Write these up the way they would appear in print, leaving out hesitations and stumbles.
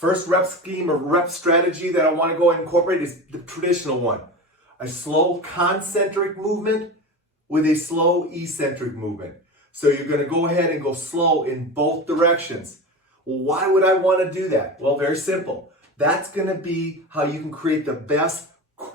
First rep scheme or rep strategy that I want to go ahead and incorporate is the traditional one. A slow concentric movement with a slow eccentric movement. So you're going to go ahead and go slow in both directions. Well, why would I want to do that? Well, very simple. That's going to be how you can create the best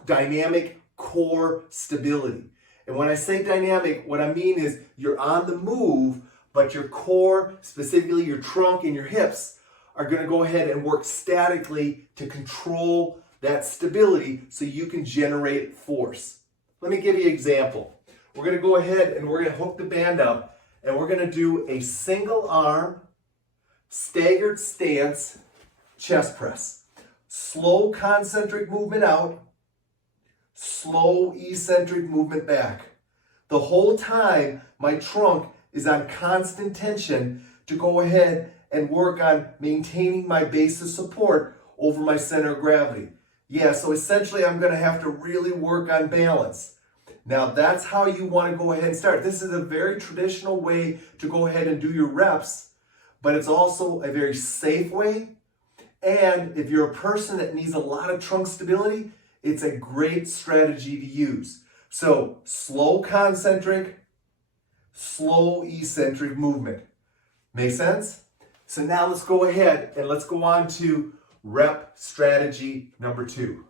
dynamic core stability. And when I say dynamic, what I mean is you're on the move, but your core, specifically your trunk and your hips, are going to go ahead and work statically to control that stability so you can generate force. Let me give you an example. We're going to go ahead and we're going to hook the band up and we're going to do a single arm staggered stance chest press. Slow concentric movement out, slow eccentric movement back. The whole time my trunk is on constant tension to go ahead and work on maintaining my base of support over my center of gravity. Yeah, so essentially I'm going to have to really work on balance. Now that's how you want to go ahead and start. This is a very traditional way to go ahead and do your reps, but it's also a very safe way. And if you're a person that needs a lot of trunk stability, it's a great strategy to use. So slow concentric, slow eccentric movement. Make sense? So now let's go ahead and let's go on to rep strategy number 2.